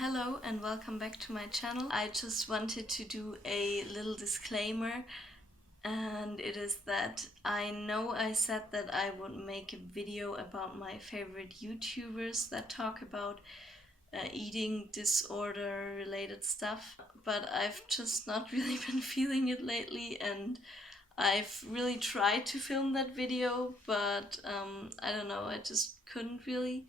Hello and welcome back to my channel. I just wanted to do a little disclaimer, and it is that I know I said that I would make a video about my favorite YouTubers that talk about eating disorder related stuff, but I've just not really been feeling it lately, and I've really tried to film that video, but I don't know, I just couldn't really.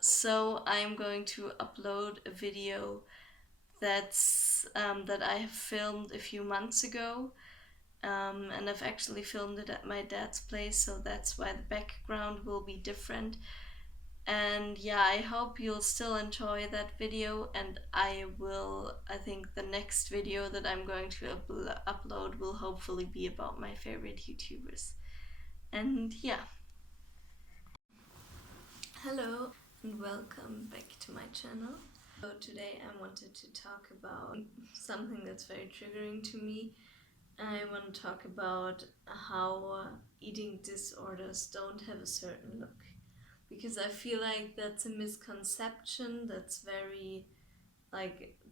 So I'm going to upload a video that I have filmed a few months ago, and I've actually filmed it at my dad's place, so that's why the background will be different. And yeah, I hope you'll still enjoy that video, and I think the next video that I'm going to upload will hopefully be about my favorite YouTubers. And yeah. Hello and welcome back to my channel. So today I wanted to talk about something that's very triggering to me. I want to talk about how eating disorders don't have a certain look, because I feel like that's a misconception that's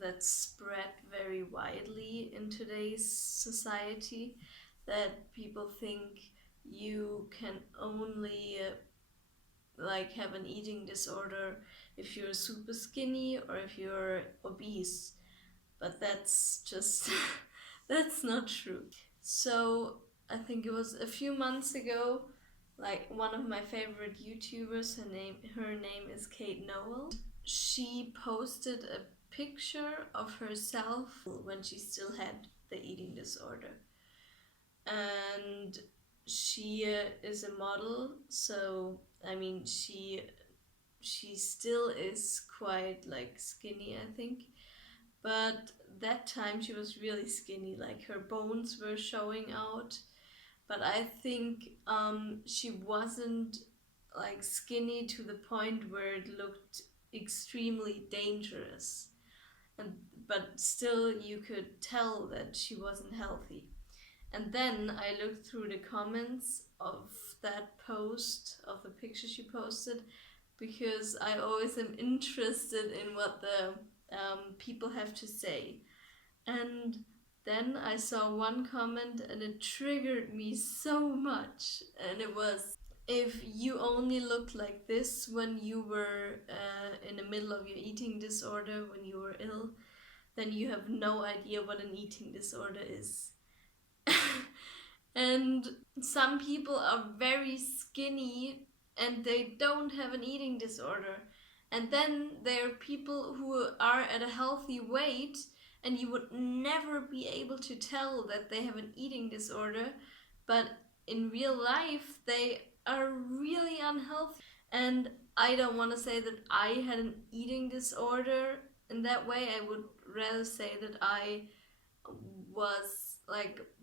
that's spread very widely in today's society, that people think you can only have an eating disorder if you're super skinny or if you're obese, but that's just that's not true. So I think it was a few months ago, like one of my favorite YouTubers, her name is Kate Noel, she posted a picture of herself when she still had the eating disorder, and she is a model, so I mean she still is quite skinny, I think, but that time she was really skinny, like her bones were showing out. But I think she wasn't skinny to the point where it looked extremely dangerous, and but still you could tell that she wasn't healthy. And then I looked through the comments of that post, of the picture she posted, because I always am interested in what the people have to say. And then I saw one comment and it triggered me so much. And it was, if you only looked like this when you were in the middle of your eating disorder, when you were ill, then you have no idea what an eating disorder is. And some people are very skinny and they don't have an eating disorder. And then there are people who are at a healthy weight and you would never be able to tell that they have an eating disorder, but in real life they are really unhealthy. And I don't want to say that I had an eating disorder in that way. I would rather say that I was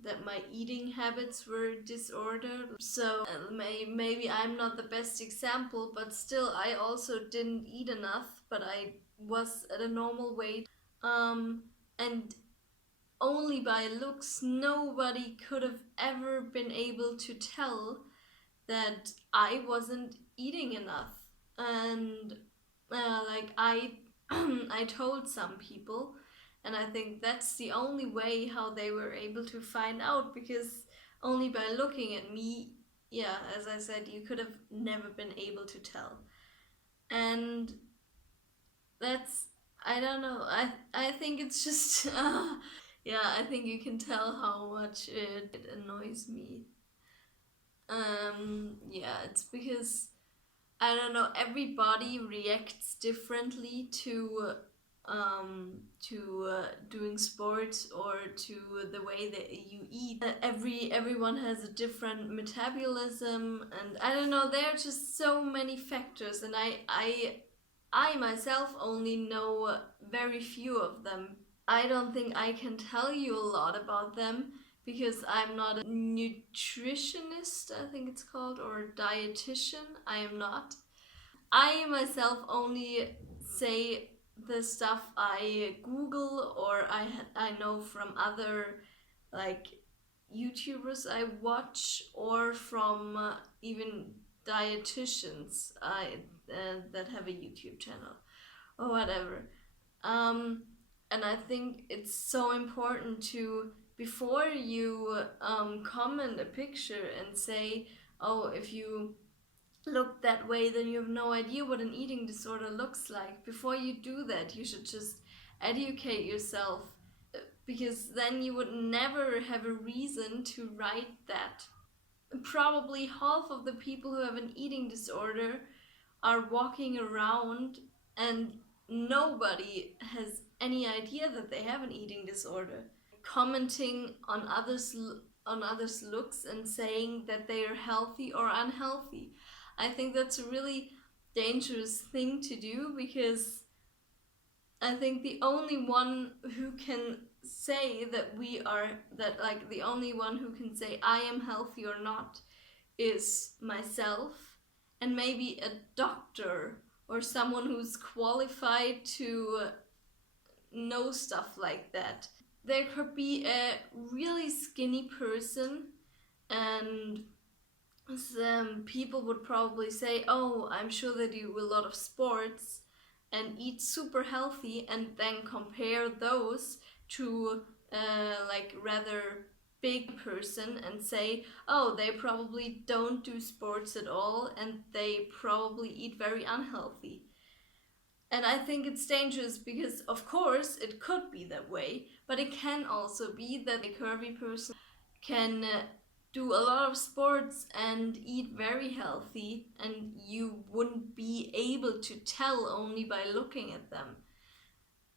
that my eating habits were disordered. So maybe I'm not the best example, but still I also didn't eat enough, but I was at a normal weight. And only by looks, nobody could have ever been able to tell that I wasn't eating enough. And I I told some people, and I think that's the only way how they were able to find out, because only by looking at me, yeah, as I said, you could have never been able to tell. And that's, I don't know, I think it's just yeah, I think you can tell how much it annoys me. Yeah, it's because I don't know, everybody reacts differently to doing sports or to the way that you eat. Everyone has a different metabolism, and I don't know, there are just so many factors, and I myself only know very few of them. I don't think I can tell you a lot about them because I'm not a nutritionist, I think it's called, or dietitian. I am not. I myself only say the stuff I Google or I know from other like YouTubers I watch, or from even dietitians that have a YouTube channel. or whatever. And I think it's so important to, before you comment a picture and say, oh, if you look that way, then you have no idea what an eating disorder looks like. Before you do that, you should just educate yourself, because then you would never have a reason to write that. Probably half of the people who have an eating disorder are walking around and nobody has any idea that they have an eating disorder. Commenting on others' looks and saying that they are healthy or unhealthy. I think that's a really dangerous thing to do, because I think the only one who can say that we are, that like the only one who can say I am healthy or not is myself, and maybe a doctor or someone who's qualified to know stuff like that. There could be a really skinny person, and some people would probably say, oh, I'm sure they do a lot of sports and eat super healthy, and then compare those to like rather big person and say, oh, they probably don't do sports at all and they probably eat very unhealthy. And I think it's dangerous, because of course it could be that way, but it can also be that a curvy person can do a lot of sports and eat very healthy, and you wouldn't be able to tell only by looking at them.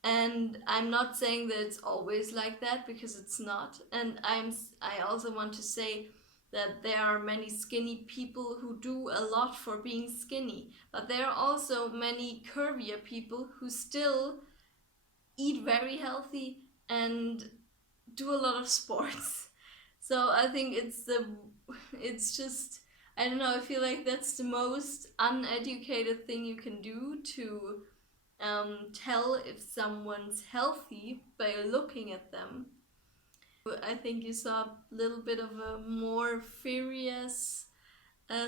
And I'm not saying that it's always like that, because it's not. And I also want to say that there are many skinny people who do a lot for being skinny, but there are also many curvier people who still eat very healthy and do a lot of sports. So I think it's just, I don't know, I feel like that's the most uneducated thing you can do to tell if someone's healthy by looking at them. I think you saw a little bit of a more furious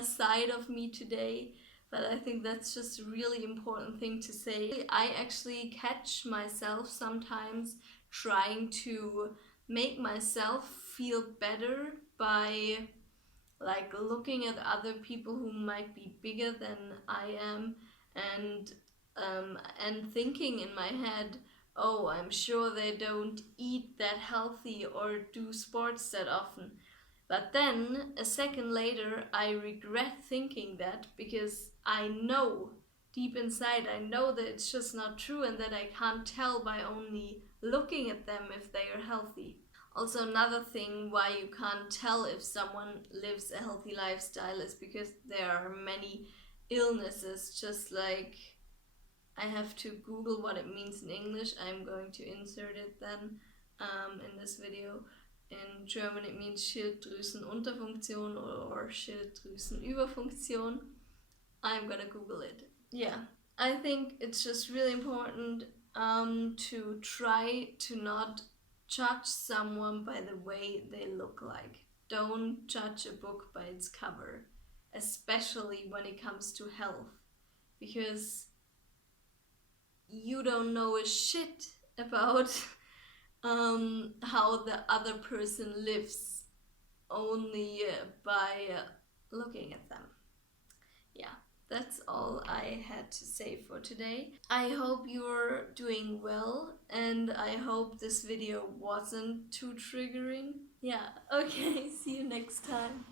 side of me today, but I think that's just a really important thing to say. I actually catch myself sometimes trying to make myself feel better by like looking at other people who might be bigger than I am, and and thinking in my head, oh, I'm sure they don't eat that healthy or do sports that often. But then a second later, I regret thinking that, because I know deep inside, I know that it's just not true, and that I can't tell by only looking at them if they are healthy. Also, another thing why you can't tell if someone lives a healthy lifestyle is because there are many illnesses. Just like, I have to Google what it means in English. I'm going to insert it then in this video. In German it means Schilddrüsenunterfunktion or Schilddrüsenüberfunktion. I'm gonna Google it. Yeah, I think it's just really important to try to not judge someone by the way they look like. Don't judge a book by its cover, especially when it comes to health, because you don't know a shit about how the other person lives, only by looking at them. Yeah, that's all I had to say for today. I hope you're doing well, and I hope this video wasn't too triggering. Yeah, okay, see you next time.